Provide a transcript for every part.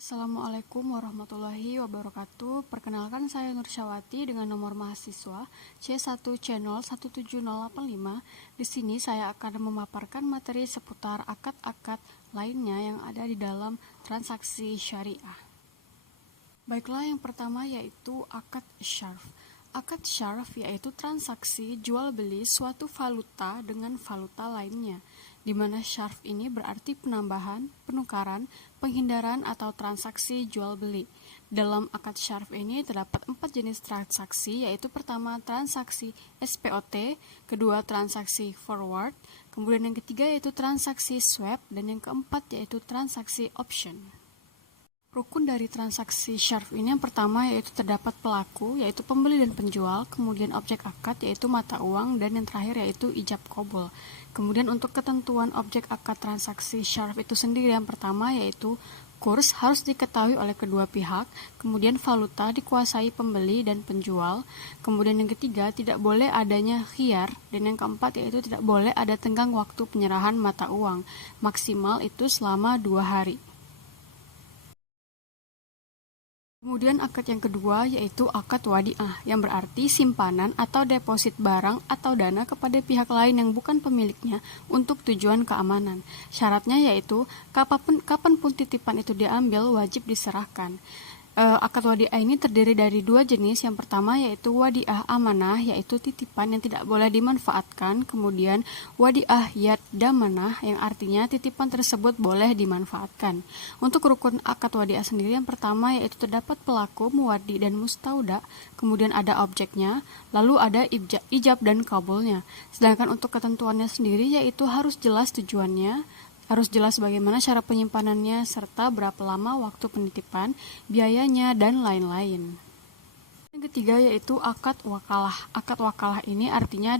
Assalamualaikum warahmatullahi wabarakatuh. Perkenalkan, saya Nursyawati dengan nomor mahasiswa C1C017085. Di sini saya akan memaparkan materi seputar akad-akad lainnya yang ada di dalam transaksi syariah. Baiklah, yang pertama yaitu akad syarf. Akad syarf yaitu transaksi jual beli suatu valuta dengan valuta lainnya, di mana syarf ini berarti penambahan, penukaran, penghindaran atau transaksi jual beli. Dalam akad syarf ini terdapat 4 jenis transaksi, yaitu pertama transaksi SPOT, kedua transaksi forward, kemudian yang ketiga yaitu transaksi swap, dan yang keempat yaitu transaksi option. Rukun dari transaksi syarf ini yang pertama yaitu terdapat pelaku, yaitu pembeli dan penjual, kemudian objek akad yaitu mata uang, dan yang terakhir yaitu ijab qabul. Kemudian untuk ketentuan objek akad transaksi syarf itu sendiri, yang pertama yaitu kurs harus diketahui oleh kedua pihak, kemudian valuta dikuasai pembeli dan penjual, kemudian yang ketiga tidak boleh adanya khiyar, dan yang keempat yaitu tidak boleh ada tenggang waktu penyerahan mata uang, maksimal itu selama 2 hari. Kemudian akad yang kedua yaitu akad wadiah, yang berarti simpanan atau deposit barang atau dana kepada pihak lain yang bukan pemiliknya untuk tujuan keamanan. Syaratnya yaitu kapanpun titipan itu diambil wajib diserahkan. Akad wadiah ini terdiri dari 2 jenis. Yang pertama yaitu wadiah amanah, yaitu titipan yang tidak boleh dimanfaatkan. Kemudian wadiah yad damanah, yang artinya titipan tersebut boleh dimanfaatkan. Untuk rukun akad wadiah sendiri, yang pertama yaitu terdapat pelaku, muwaddi, dan mustauda. Kemudian ada objeknya, lalu ada ijab dan kabulnya. Sedangkan untuk ketentuannya sendiri yaitu harus jelas tujuannya, harus jelas bagaimana cara penyimpanannya, serta berapa lama waktu penitipan, biayanya, dan lain-lain. Yang ketiga yaitu akad wakalah. Akad wakalah ini artinya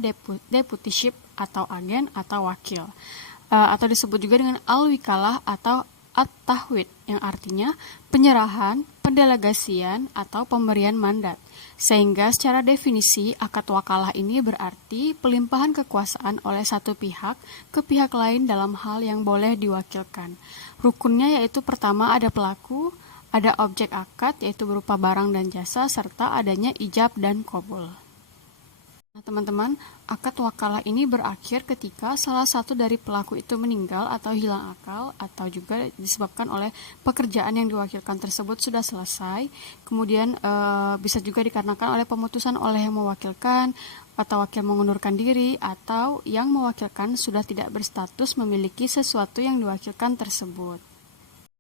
deputyship atau agen atau wakil, atau disebut juga dengan al-wikalah atau at-tahwid, yang artinya penyerahan, pendelegasian, atau pemberian mandat. Sehingga secara definisi akad wakalah ini berarti pelimpahan kekuasaan oleh satu pihak ke pihak lain dalam hal yang boleh diwakilkan. Rukunnya yaitu pertama ada pelaku, ada objek akad yaitu berupa barang dan jasa, serta adanya ijab dan qabul. Nah, teman-teman, akad wakalah ini berakhir ketika salah satu dari pelaku itu meninggal atau hilang akal, atau juga disebabkan oleh pekerjaan yang diwakilkan tersebut sudah selesai. Kemudian bisa juga dikarenakan oleh pemutusan oleh yang mewakilkan, atau wakil mengundurkan diri, atau yang mewakilkan sudah tidak berstatus memiliki sesuatu yang diwakilkan tersebut.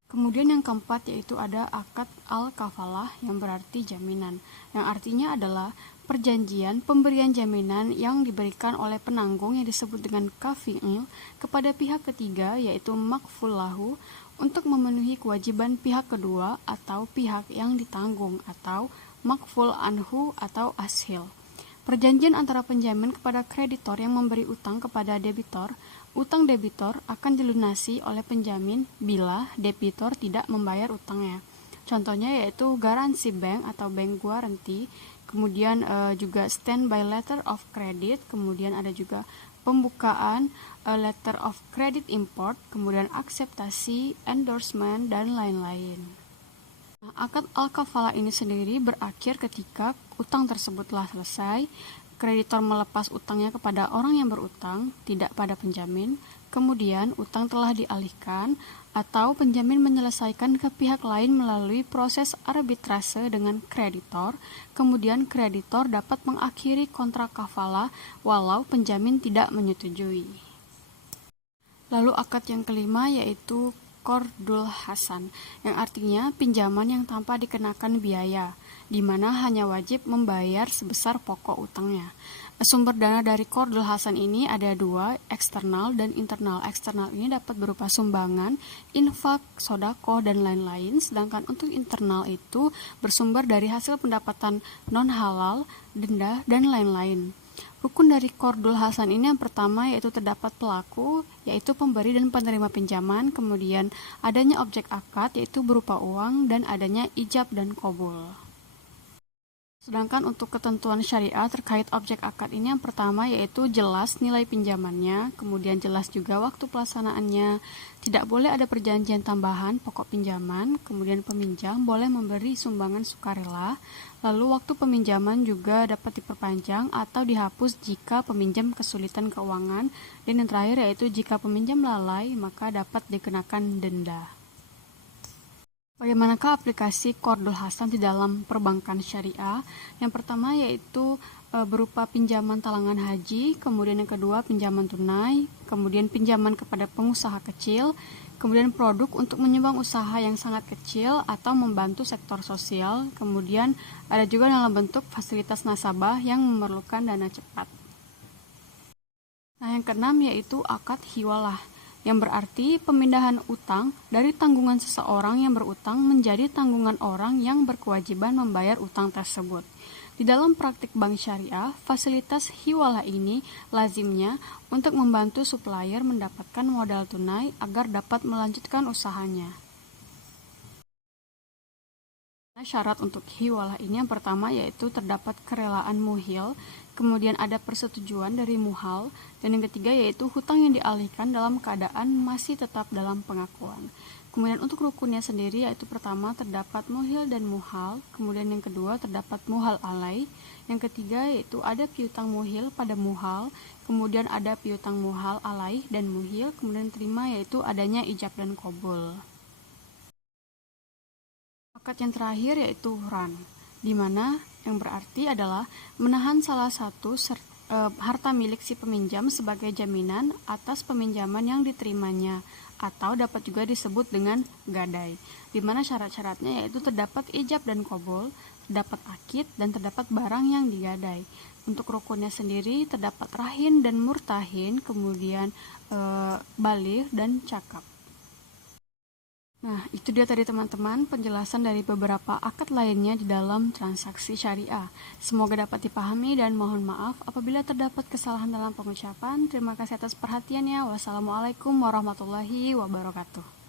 Kemudian yang keempat yaitu ada akad al-kafalah, yang berarti jaminan, yang artinya adalah perjanjian pemberian jaminan yang diberikan oleh penanggung yang disebut dengan kafi'il kepada pihak ketiga yaitu makful lahu untuk memenuhi kewajiban pihak kedua atau pihak yang ditanggung, atau makful anhu atau ashil. Perjanjian antara penjamin kepada kreditor yang memberi utang kepada debitor. Utang debitor akan dilunasi oleh penjamin bila debitor tidak membayar utangnya. Contohnya yaitu garansi bank atau bank guarantee, kemudian juga standby letter of credit, kemudian ada juga pembukaan letter of credit import, kemudian akseptasi, endorsement, dan lain-lain. Akad al-kafalah ini sendiri berakhir ketika utang tersebut telah selesai, kreditor melepas utangnya kepada orang yang berutang, tidak pada penjamin, kemudian utang telah dialihkan, atau penjamin menyelesaikan ke pihak lain melalui proses arbitrase dengan kreditor, kemudian kreditor dapat mengakhiri kontrak kafalah walau penjamin tidak menyetujui. Lalu akad yang kelima yaitu qardul hasan, yang artinya pinjaman yang tanpa dikenakan biaya, di mana hanya wajib membayar sebesar pokok utangnya. Sumber dana dari qardul hasan ini ada 2, eksternal dan internal. Eksternal ini dapat berupa sumbangan, infak, sodako, dan lain-lain, sedangkan untuk internal itu bersumber dari hasil pendapatan non-halal, denda, dan lain-lain. Rukun dari qardul hasan ini yang pertama yaitu terdapat pelaku, yaitu pemberi dan penerima pinjaman, kemudian adanya objek akad yaitu berupa uang, dan adanya ijab dan qabul. Sedangkan untuk ketentuan syariah terkait objek akad ini yang pertama yaitu jelas nilai pinjamannya, kemudian jelas juga waktu pelaksanaannya, tidak boleh ada perjanjian tambahan pokok pinjaman, kemudian peminjam boleh memberi sumbangan sukarela, lalu waktu peminjaman juga dapat diperpanjang atau dihapus jika peminjam kesulitan keuangan, dan yang terakhir yaitu jika peminjam lalai maka dapat dikenakan denda. Bagaimanakah aplikasi Qardul Hasan di dalam perbankan syariah? Yang pertama yaitu berupa pinjaman talangan haji, kemudian yang kedua pinjaman tunai, kemudian pinjaman kepada pengusaha kecil, kemudian produk untuk menyumbang usaha yang sangat kecil atau membantu sektor sosial, kemudian ada juga dalam bentuk fasilitas nasabah yang memerlukan dana cepat. Nah, yang keenam yaitu akad hiwalah, yang berarti pemindahan utang dari tanggungan seseorang yang berutang menjadi tanggungan orang yang berkewajiban membayar utang tersebut. Di dalam praktik bank syariah, fasilitas hiwalah ini lazimnya untuk membantu supplier mendapatkan modal tunai agar dapat melanjutkan usahanya. Syarat untuk hiwalah ini yang pertama yaitu terdapat kerelaan muhil, kemudian ada persetujuan dari muhal, dan yang ketiga yaitu hutang yang dialihkan dalam keadaan masih tetap dalam pengakuan. Kemudian untuk rukunnya sendiri yaitu pertama terdapat muhil dan muhal, kemudian yang kedua terdapat muhal alai, yang ketiga yaitu ada piutang muhil pada muhal, kemudian ada piutang muhal alai dan muhil, kemudian terima yaitu adanya ijab dan qabul. Akad yang terakhir yaitu ran, di mana yang berarti adalah menahan salah satu harta milik si peminjam sebagai jaminan atas peminjaman yang diterimanya, atau dapat juga disebut dengan gadai, di mana syarat-syaratnya yaitu terdapat ijab dan qabul, terdapat akid, dan terdapat barang yang digadai. Untuk rukunnya sendiri terdapat rahin dan murtahin, kemudian baligh dan cakap. Nah, itu dia tadi teman-teman penjelasan dari beberapa akad lainnya di dalam transaksi syariah. Semoga dapat dipahami dan mohon maaf apabila terdapat kesalahan dalam pengucapan. Terima kasih atas perhatiannya. Wassalamualaikum warahmatullahi wabarakatuh.